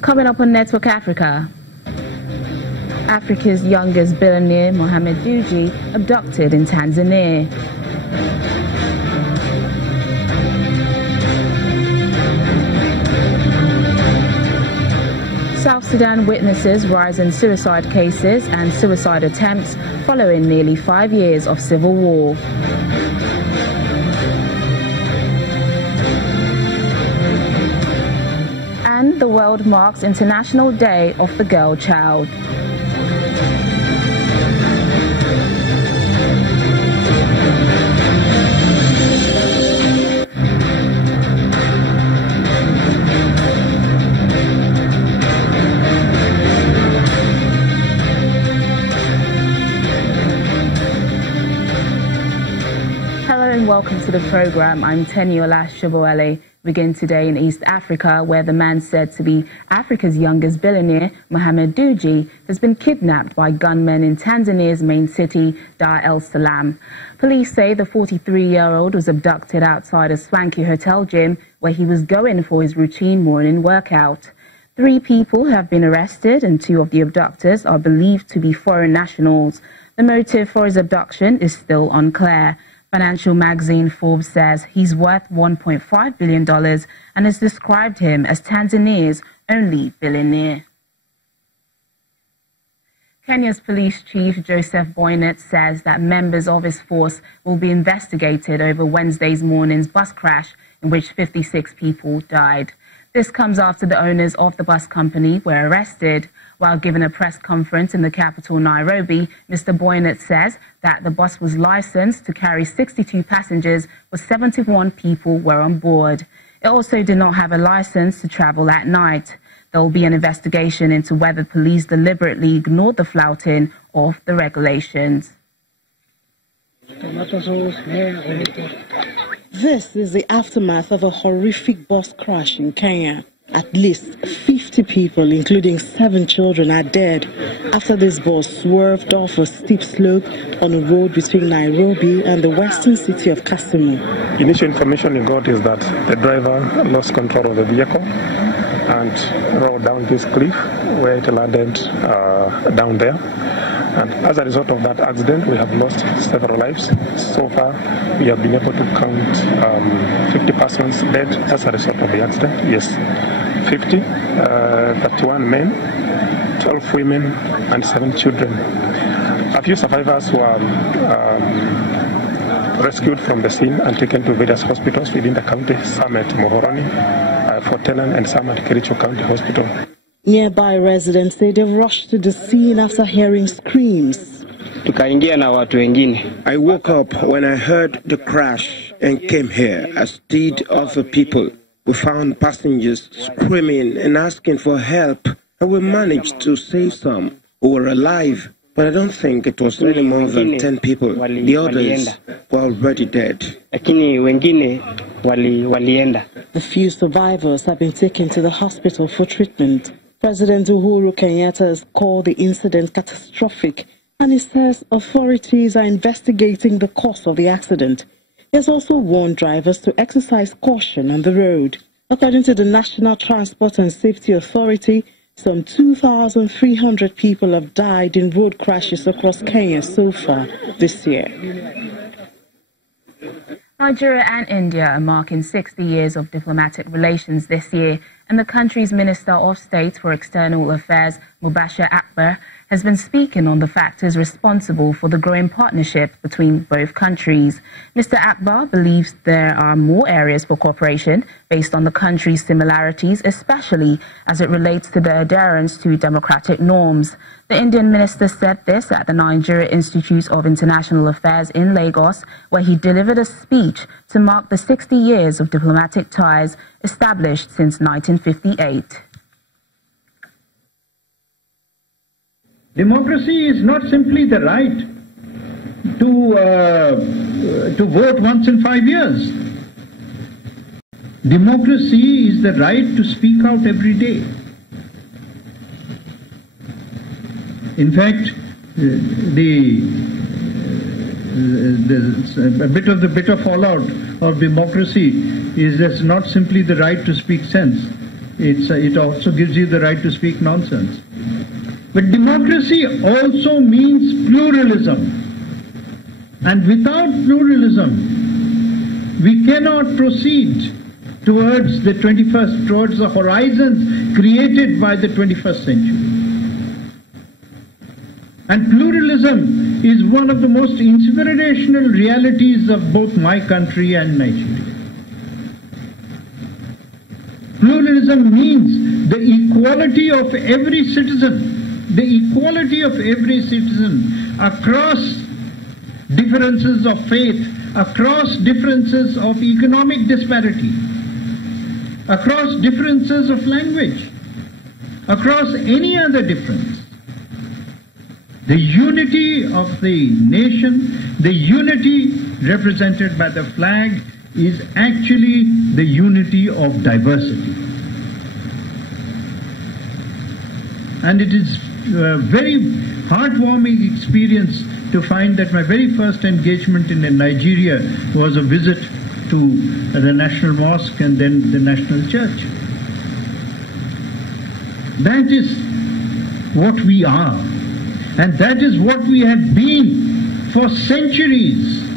Coming up on Network Africa, Africa's youngest billionaire, Mohamed Dewji, abducted in Tanzania. South Sudan witnesses rise in suicide cases and suicide attempts following nearly 5 years of civil war. And the world marks International Day of the Girl Child. Welcome to the program. I'm Kenyatta Shobowale. We begin today in East Africa, where the man said to be Africa's youngest billionaire, Mohamed Dewji, has been kidnapped by gunmen in Tanzania's main city, Dar es Salaam. Police say the 43-year-old was abducted outside a swanky hotel gym where he was going for his routine morning workout. 3 people have been arrested and 2 of the abductors are believed to be foreign nationals. The motive for his abduction is still unclear. Financial magazine Forbes says he's worth $1.5 billion and has described him as Tanzania's only billionaire. Kenya's police chief, Joseph Boynet, says that members of his force will be investigated over Wednesday's morning's bus crash in which 56 people died. This comes after the owners of the bus company were arrested. While giving a press conference in the capital, Nairobi, Mr. Boynet says that the bus was licensed to carry 62 passengers, but 71 people were on board. It also did not have a license to travel at night. There will be an investigation into whether police deliberately ignored the flouting of the regulations. This is the aftermath of a horrific bus crash in Kenya. At least 50 people, including 7 children, are dead after this bus swerved off a steep slope on a road between Nairobi and the western city of Kisumu. Initial information we got is that the driver lost control of the vehicle and rode down this cliff where it landed down there. And as a result of that accident, we have lost several lives. So far, we have been able to count 50 persons dead as a result of the accident. Yes, 50, 31 men, 12 women, and 7 children. A few survivors were rescued from the scene and taken to various hospitals within the county, some at Mohoroni, Fort Tenan, and some at Kericho County Hospital. Nearby residents say they rushed to the scene after hearing screams. I woke up when I heard the crash and came here, as did other people. We found passengers screaming and asking for help, and we managed to save some who were alive. But I don't think it was any more than 10 people. The others were already dead. The few survivors have been taken to the hospital for treatment. President Uhuru Kenyatta has called the incident catastrophic, and he says authorities are investigating the cause of the accident. He has also warned drivers to exercise caution on the road. According to the National Transport and Safety Authority, some 2,300 people have died in road crashes across Kenya so far this year. Nigeria and India are marking 60 years of diplomatic relations this year, and the country's Minister of State for External Affairs, Mubashir Akbar, has been speaking on the factors responsible for the growing partnership between both countries. Mr. Akbar believes there are more areas for cooperation based on the country's similarities, especially as it relates to the adherence to democratic norms. The Indian minister said this at the Nigeria Institute of International Affairs in Lagos, where he delivered a speech to mark the 60 years of diplomatic ties established since 1958. Democracy is not simply the right to vote once in 5 years. Democracy is the right to speak out every day. In fact, a bit of the bitter fallout of democracy is just not simply the right to speak sense, it also gives you the right to speak nonsense. But democracy also means pluralism. And without pluralism, we cannot proceed towards the horizons created by the 21st century. And pluralism is one of the most inspirational realities of both my country and Nigeria. Pluralism means the equality of every citizen, across differences of faith, across differences of economic disparity, across differences of language, across any other difference. The unity of the nation, the unity represented by the flag, is actually the unity of diversity. And it is a very heartwarming experience to find that my very first engagement in Nigeria was a visit to the National Mosque and then the National Church. That is what we are, and that is what we have been for centuries.